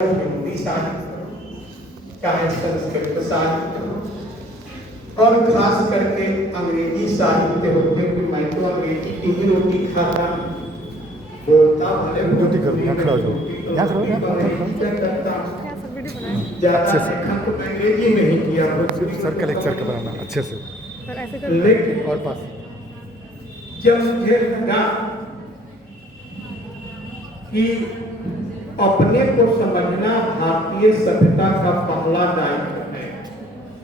हिंदी साहित्य चाहे संस्कृत साहित्य और खास करके अंग्रेजी साहित्य हो, क्योंकि मैं तो अंग्रेजी की ही रोटी खाता बोलता भले रोटी करो, यहाँ खड़ा हो जाओ, यहाँ खड़ा हो, यहाँ खड़ा हो। ज़्यादा लेखन तो अंग्रेजी में ही किया, सर्कल एक सर्कल बनाना अच्छे से, लेकिन और पास जब मुझे लगा कि अपने को समझना भारतीय सभ्यता का पहला दायित्व है,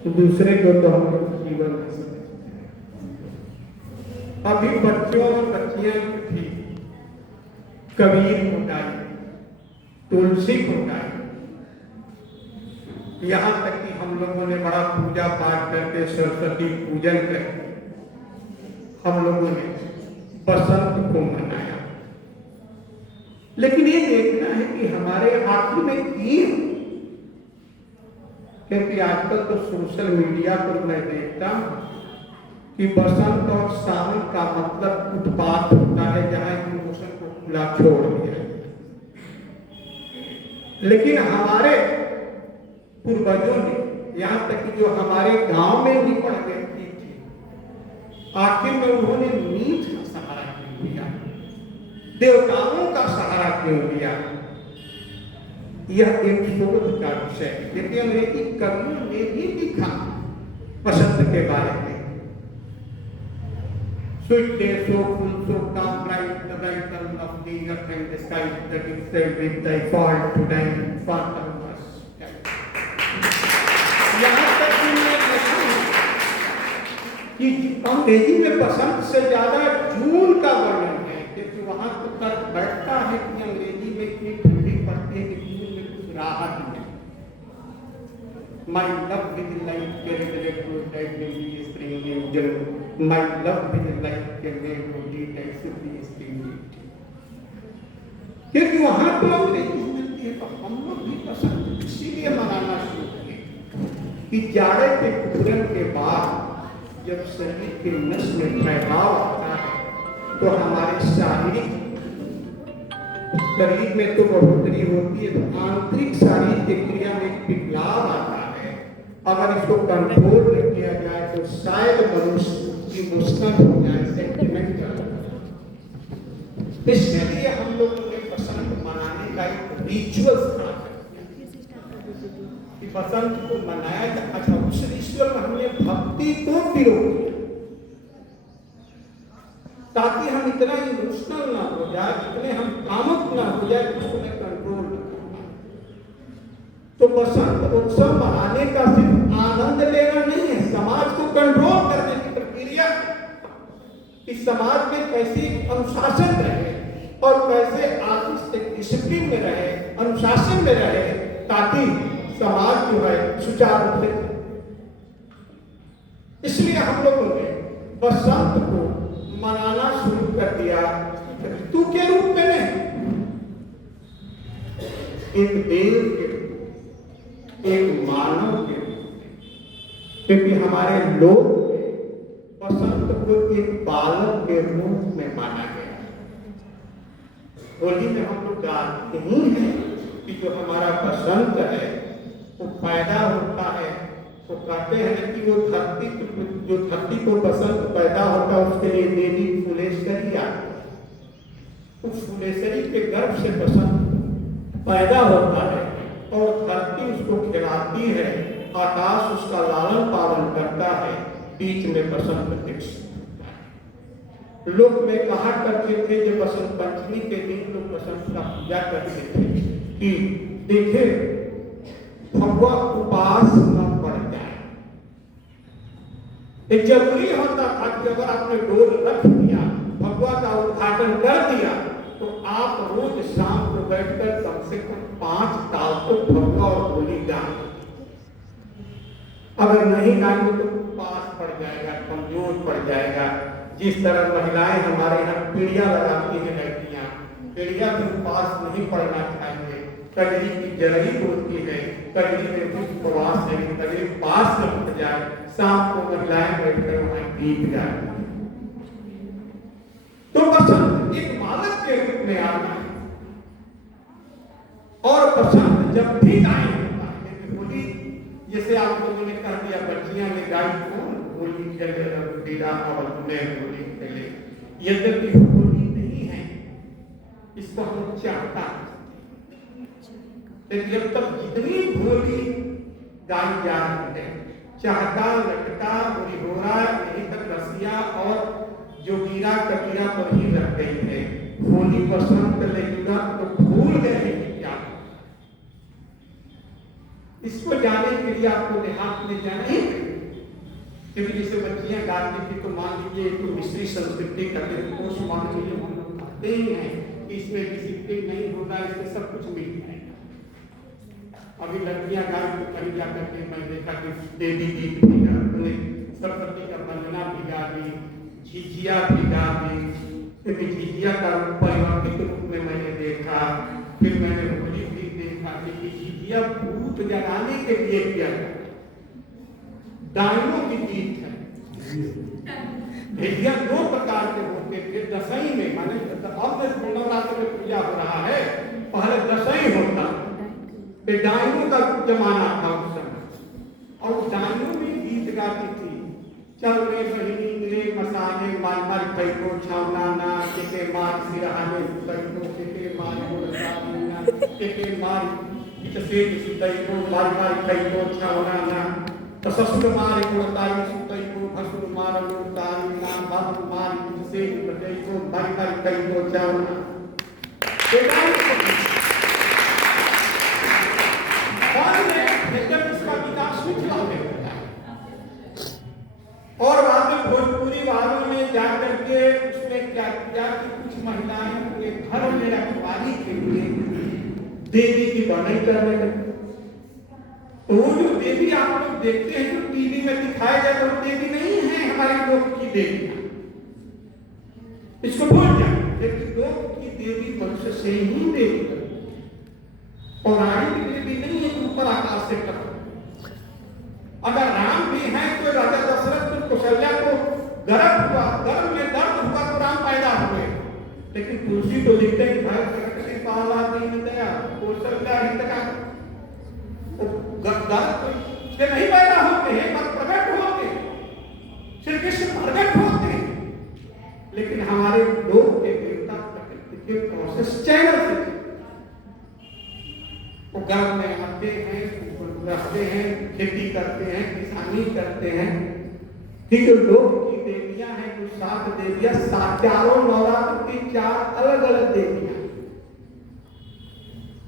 तो दूसरे को तो हम लोग जीवन में समझते हैं। अभी बच्चों और बच्चियां थी, कबीर को गाई, तुलसी को गाई, यहाँ तक कि हम लोगों ने बड़ा पूजा पाठ करके सरस्वती पूजन करके हम लोगों ने बसंत को मनाया। लेकिन ये देखना है कि हमारे आखिर में क्यों, क्योंकि आजकल तो सोशल मीडिया पर मैं देखता हूं कि बसंत और सावन का मतलब उत्पात होता है, जहां इमोशन को खुला छोड़ दिया। लेकिन हमारे पूर्वजों ने, यहाँ तक कि जो हमारे गांव में भी पड़ गए थे, आखिर में उन्होंने मीठ का सहारा क्यों लिया, देवताओं का सहारा क्यों लिया? यह एक शोध का विषय है। लेकिन अंग्रेजी कवियों ने भी लिखा बसंत के बारे में। Sweet day, so full, so calm, bright, the bright dawn of the earth and the sky, that is said with thy fall to thy father was. यहाँ तक कि अंग्रेजी में बसंत से ज्यादा जून का वर्णन है, क्योंकि वहां तो तर्क बैठता है कि अंग्रेजी में इतनी ठंडी पड़ती है कि जून में कुछ राहत है। My love with life carried away to that will be spring in June. My love with life carried away to that should be spring in June. क्योंकि वहां तो अंग्रेजी मिलती है, तो हम लोग भी बसंत इसीलिए मनाना शुरू किए कि जाड़े के पूरन के बाद जब शरीर के नस में ठहराव आता है तो हमारे शारीरिक शरीर में तो बढ़ोतरी होती है, तो आंतरिक शारीरिक क्रिया में बदलाव आता है। अगर इसको कंट्रोल न किया जाए तो शायद मनुष्य इमोशनल हो जाए, सेंटिमेंटल। इसलिए हम लोग ने बसंत मनाने का एक रिचुअल खड़ा कर कि बसंत को मनाया जाए। अच्छा, उस रिचुअल में हमने भक्ति को विरोध किया ताकि हम इतना इमोशनल ना हो जाए, इतने हम कामुक ना हो जाए, उसको मैं कंट्रोल न कर पाए। तो बसंत उत्सव मनाने का सिर्फ आनंद लेना नहीं है, समाज को कंट्रोल करने की प्रक्रिया, इस समाज में कैसे अनुशासन रहे और कैसे आर्थिक डिसिप्लिन में रहे, अनुशासन में रहे, ताकि समाज जो है सुचारू रूप से। इसलिए हम लोगों ने बसंत को मनाना शुरू कर दिया ऋतु के रूप में नहीं, एक देव के रूप, एक मानव के रूप में। क्योंकि हमारे लोग बसंत को एक बालक के रूप में माना गया। होली में हम लोग गाते ही हैं कि जो हमारा बसंत है वो पैदा होता है, तो कहते हैं कि वो धरती को बसंत पैदा होता है, उसके लिए देवी फुलेश्वरी आती है। उस फुलेश्वरी के गर्भ से बसंत पैदा होता है और धरती उसको खिलाती है, आकाश उसका लालन पालन करता है, बीच में बसंत विकसित होता है। लोग में कहा करते थे जब बसंत पंचमी के दिन लोग बसंत का पूजा करते थे कि देखे भगवा उपास न पड़ जाए। एक जरूरी होता था कि अगर आपने डोर रख दिया, भगवा का उद्घाटन कर दिया, तो आप रोज शाम को बैठकर कम से कम 5 ताल तो भगवा और होली गाएं। अगर नहीं गाएंगे तो उपास पड़ जाएगा, कमजोर पड़ जाएगा। जिस तरह महिलाएं हमारे यहाँ पीढ़ियां लगाती है, लड़कियां पीढ़ियां भी उपास नहीं पड़ना चाहिए। कजरी की जरई होती है, कजरी में कुछ उपवास नहीं, कजरी पास न उठ जाए, शाम को महिलाएं बैठकर वहां गीत गाए। तो बसंत एक बालक के रूप में आना है और बसंत जब भी गाय होता है, लेकिन होली जैसे आप लोगों ने कह दिया बच्चियां ने गाई कौन होली खेले रंगीला और में होली खेले, यद्यपि होली नहीं है, इसको हम चाहता है, लेकिन जब तक जितनी होली गाई जा रही है, चाहता लटका होरा यहीं तक रसिया और जोगीरा कबीरा पर ही रख गई है। होली बसंत लेगा तो भूल गए हैं कि क्या, इसको जाने के लिए आपको देहात में जाना ही, क्योंकि जैसे बच्चियां गाती थी तो मान लीजिए तो मिश्री संस्कृति का कोष मान लीजिए हम लोग कहते ही हैं कि इसमें डिसिप्लिन नहीं होता, इसमें सब कुछ मिल जाएगा। अभी लड़कियां गाय को कहीं जाकर के मैं देखा कि देवी गीत भी गा दी, सरस्वती का वंदना भी गा दी, झिझिया भी गा दी, क्योंकि झिझिया का परिवर्तित रूप में मैंने देखा। फिर मैंने होली भी देखा कि झिझिया भूत जगाने के लिए किया जाता, डायनों की गीत है। झिझिया दो प्रकार के होते थे, दसई में माने अब नवरात्र में पूजा हो रहा है, पहले दसई होता, डायनों का जमाना था उस समय, और डायनों भी गीत गाती थी, चल रे बहिनी रे मसाले मार मार पैको छावना ना, के मार सिरहाने पैको के मार बोलना के मार इतसे सुतैको मार मार पैको छावना ना, तो ससुर मार कोताई सुतैको भसुर मार कोताई ना, बाप मार इतसे पैको मार मार पैको छावना। इसका विकास मिथिला में होता है, और बाद में भोजपुरी वालों ने जाकर के उसमें क्या किया कि कुछ महिलाएं अपने घर में रखवाली के लिए देवी की बनाई करने लगी। तो वो जो देवी आप लोग देखते हैं जो टीवी में दिखाया जाता है, देवी नहीं है हमारे लोग की देवी, इसको भूल जाए, लेकिन लोग की देवी मनुष्य से ही देवी पौराणिक देवी नहीं है, ऊपर आकाश से कर। अगर राम भी हैं तो राजा दशरथ को कौशल्या को गर्भ हुआ, गर्भ में दर्द हुआ तो राम पैदा हुए, लेकिन तुलसी तो लिखते हैं भाई प्रकटे पाला दीन दया कौशल्या हितका, गर्भ से नहीं पैदा होते हैं पर प्रकट होते, श्री कृष्ण प्रकट होते हैं, लेकिन हमारे लोग के देवता प्रकृति के प्रोसेस चैनल से वो गर्भ में आते हैं, रहते हैं, खेती करते हैं, किसानी करते हैं। ठीक है, लोग की देवियां हैं जो 7 देवियां, चारों नवरात्र की 4 अलग अलग देवियां,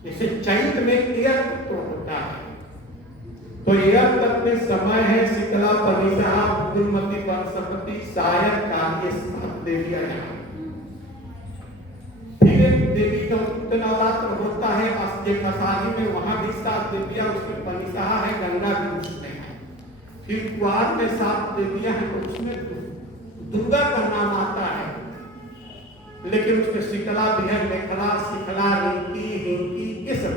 जैसे चैत में एयर तो होता है, तो एयर तक में समय है शीतला पनिसा गुरुमती वनस्पति सायन काली 7 देवियां हैं। देवी का नवरात्र होता है अष्टमी में, वहां भी 7 देवियां, उसमें पनिसहा है, गंगा भी उसमें है। फिर कुआर में 7 देवियां हैं, तो उसमें दुर्गा का नाम आता है, लेकिन उसमें शीतला भी है, मेखला शिखला रिंकी हिंकी ये सब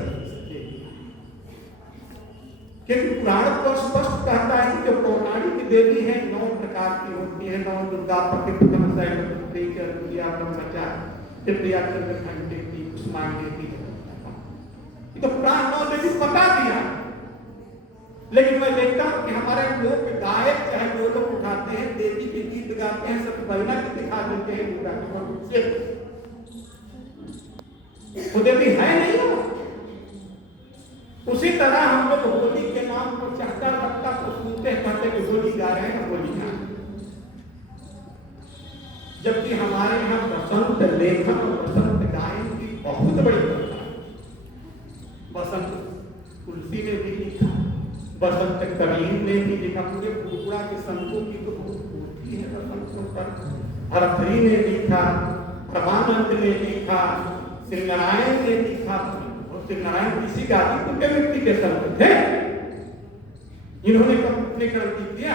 क्योंकि पुराण को स्पष्ट कहता है कि जो पौराणिक देवी है 9 प्रकार की होती है। 9 दुर्गा प्रतिपदम सैलपुत्री चरदिया ब्रह्मचा कृपया चंद्र खंडे की कुसुमांडे की, तो पुराण 9 देवी बता दिया। लेकिन मैं देखता हूं कि हमारे लोग गायक चाहे जो लोग उठाते हैं देवी के गीत गाते हैं, सब बहना के दिखा देते हैं दुर्गा के, वो देवी है नहीं हो। उसी तरह हम लोग होली के नाम पर चहका रखता को सुनते हैं, कहते कि होली गा रहे हैं, होली गा, जबकि हमारे यहाँ बसंत लेखन और बसंत गायन की बहुत बड़ी परंपरा है। बसंत तुलसी ने भी लिखा, बसंत कबीर ने भी लिखा, पूरे भूपुरा के संतों की तो बहुत पूर्ति है बसंतों पर। भरतरी ने लिखा, परमानंद ने लिखा, श्री नारायण ने लिखा। श्री नारायण किसी गाजीपुर के व्यक्ति के संत थे, इन्होंने अपने क्रांति किया।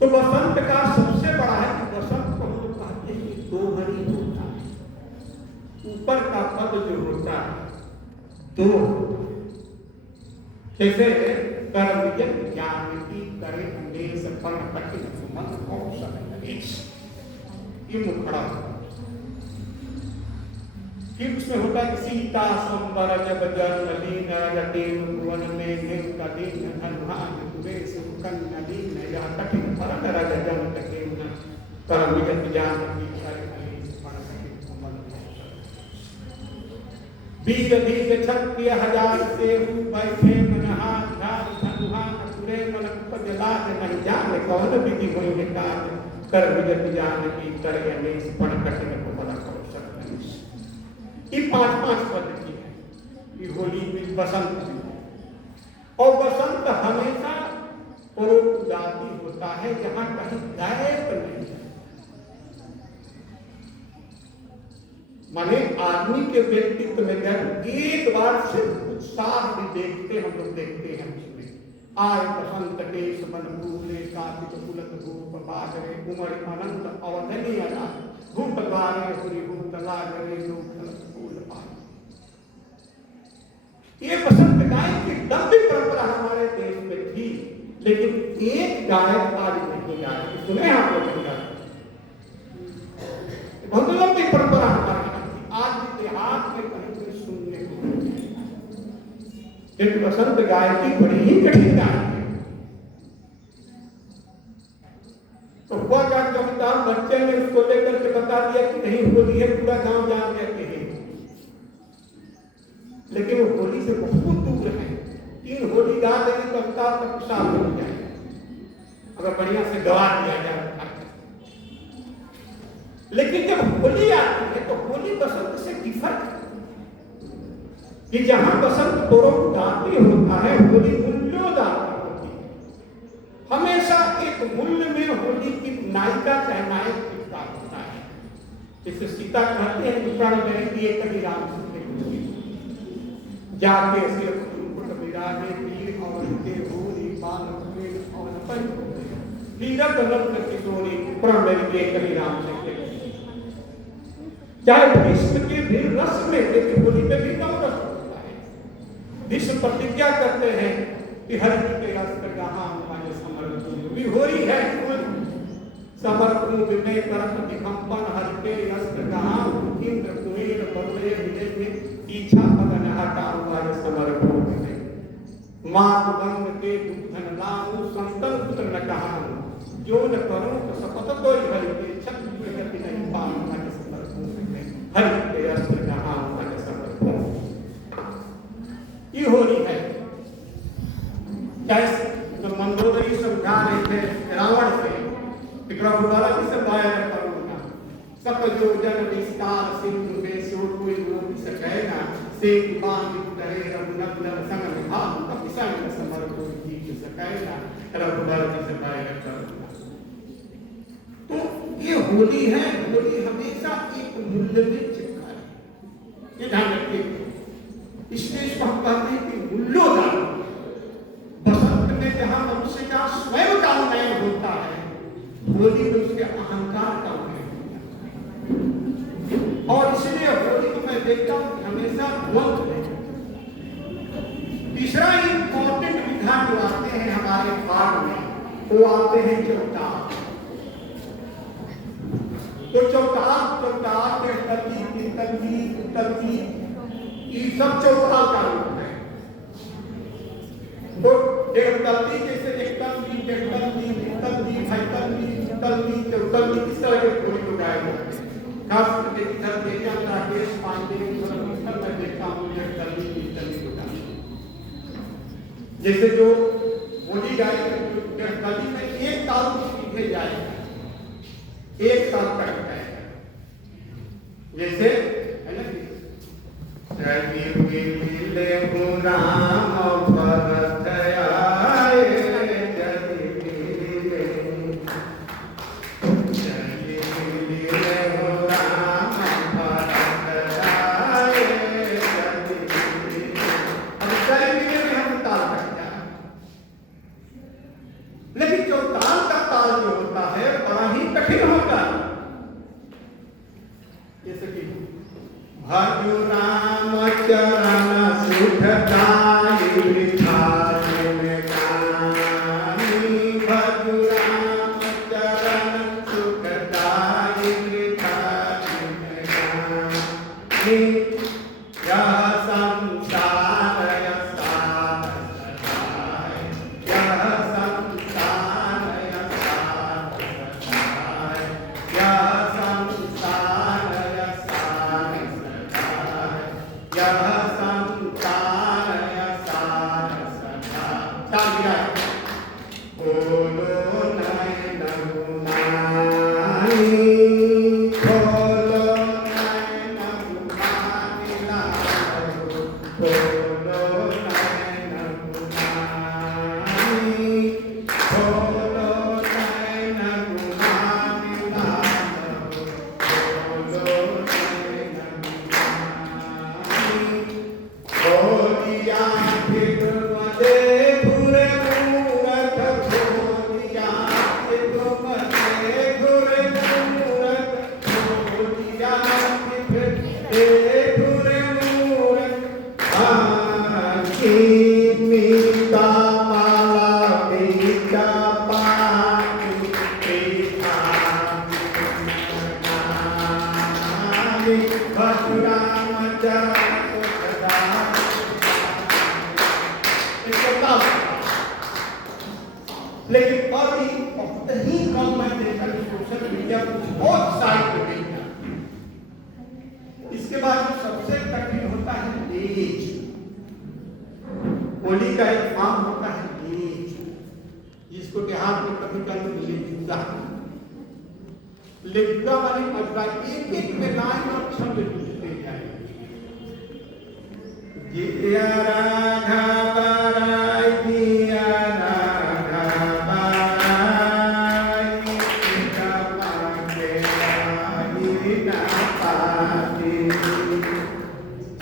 तो बसंत का सबसे बड़ा है कि बसंत को हम लोग कहते हैं कि 2 घड़ी होता है, ऊपर का पद जो होता है 2, जैसे कर्म ज्ञान की करे अंदेश पर कठिन सुमन कौशल नरेश, ये मुखड़ा फिर उसमें होता है कि सीता संबर जब जल लीन जटिन भुवन में निम कदीन धनहान तुरे सुकन नदीन यह कठिन फरक रज जन तके न कर्म यत जान की करे नहीं पण सके मन बीज बीज छक्के हजार से हु बैठे मनहा ध्यान धनहान तुरे मन उपजला नहीं जान कौन विधि होई है काज कर्म यत जान की करे नहीं पण कठिन ये 5-5 पद की है कि होली में बसंत है और बसंत हमेशा परोपजाति होता है जहां कहीं गायब नहीं है। माने आदमी के व्यक्तित्व में जब एक बार सिर्फ उत्साह भी देखते हम लोग देखते हैं उसमें आय बसंत देश मन फूले कार्तिक पुलक धूप बाजरे उमर अनंत अवधनी अना भूप द्वारे हुरी भूत लागरे लोक ये बसंत गायन की लंबी परंपरा हमारे देश में थी, लेकिन एक गायक आज नहीं गाया। सुने आप लोग बहुत लंबी परंपरा हमारे यहाँ थी, आज इतिहास में कहीं कोई सुनने को नहीं। क्योंकि बसंत गायकी बड़ी ही कठिन गायकी है। तो हुआ क्या जब अमिताभ बच्चन ने उसको लेकर के बता दिया कि नहीं होली है, पूरा गांव जान गया कि लेकिन वो होली से बहुत दूर है। 3 होली गा देंगे तो अमिताभ का पेशाब हो जाए अगर बढ़िया से गवा दिया जाए। लेकिन जब होली आती है तो होली बसंत से डिफरेंट है कि जहां बसंत परोपजाति होता है होली मूल्योदाती होती है। हमेशा एक मूल्य में होली की नायिका चाहे नायक दिखता होता है। जिसे सीता कहते हैं प्राण में कि एक ही राम से जाके सिर मुकुट विराजे पीर और के होरी बाल पेड़ और पन लीरत लग्न किशोरी प्रण के कहीं राम से चाहे भीष्म के भी रस में लेकिन होली में भी कम रस होता है। भीष्म प्रतिज्ञा करते हैं कि हरि के रस का कहां हमारे समर्पण भी होली है समर्पण विनय करत दिखंपन हरि के रस का कहां इंद्र कुबेर बरुड़े विजय में इच्छा पदन हटा हुआ है समर्पण में मात गंग के दुधन लाऊं संतन पुत्र न कहाऊं जो न करूं तो सपत कोई हरि के छत्र प्रगति नहीं पाऊंगा के समर्पण में हरि के अस्त्र कहाऊंगा के समर्पण। ये होली है। कैसे तो मंदोदरी समझा रहे थे रावण से कि प्रभु द्वारा किसे वायर करूंगा सकल जो जन विस्तार सिंधु में सो कोई रोक सकेगा से बांध करे रघुनंदन संग भाव कपिसंग समर्पण जीत सकेगा रघुबर जिसे वायर करूंगा। तो ये होली है। होली हमेशा एक मूल्य में चिपका है, ये ध्यान रखिए। इसलिए इसको हम कहते हैं कि मूल्योदान। बसंत में जहां मनुष्य का स्वयं का उन्नयन होता है होली में उसके अहंकार का उन्नयन होता है। और इसलिए होली को मैं देखता हूं हमेशा द्वंद्व है। तीसरा इंपॉर्टेंट विधान जो आते हैं हमारे पाठ में वो आते हैं चौताल। तो चौताल के तलती ये सब चौताल का रूप है। तो डेढ़तल्ती जैसे एकतल्ती डेढ़तल्ती तल्ती भाईतल्ती चौतल्ती इस तरह के होली को गाया जाता है। खास करके इधर देवया राकेश पांडे इधर मैं देखता हूँ डेढ़तल्ती को गाया। जैसे जो होली गाय डेढ़तल्ती में एक ताल सीधे जाएगा, एक साल तक जाएगा। जैसे है ना राम भरत आए लेकिन जो ताल का ताल जो होता है बड़ा ही कठिन होता है। जैसे कि भजो राम चरण सुखदाई विधान में गानी भजो राम चरण सुखदाई विधान में गानी लेकिन अभी बहुत ही कम मैं देखा कि सोशल मीडिया बहुत साइड हो गई है। इसके बाद जो सबसे कठिन होता है लीज। होली का एक फॉर्म होता है लीज, जिसको देहात में कभी कभी लिखा लिखा वाली मजबा एक एक में लाइन और शब्द लिखते जाएंगे। जिया राधा बाराय जिया राधा बाराय सीता मांगे आई ना पाती।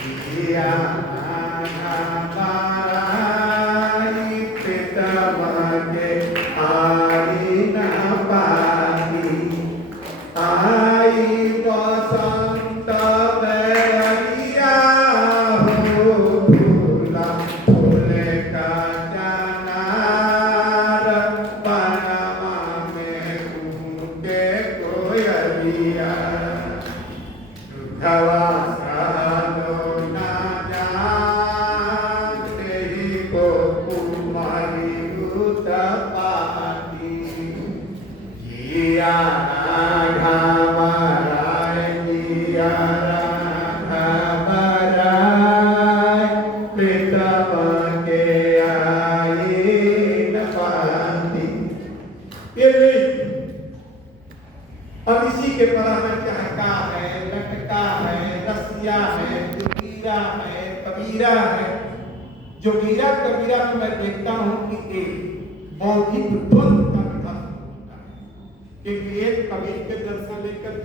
जिया राधा बाराय सीता मांगे आई ना पाती। आई बसंत बैरिया हो फूला फूले का जनार पनमा में कूके कोयलिया। धवा सालो ना जानते ही को कुमारी उत्पाती। जिया राधा बाराय जिया राधा बाराय प्रीतम के आई न पाती। ये अब इसी के परा में चहका है, लटका है, रसिया है, जोगीरा है, कबीरा है। जोगीरा कबीरा में मैं देखता हूँ कि एक बौद्धिक द्वंद्व का विकास होता है। एक कबीर के दर्शन लेकर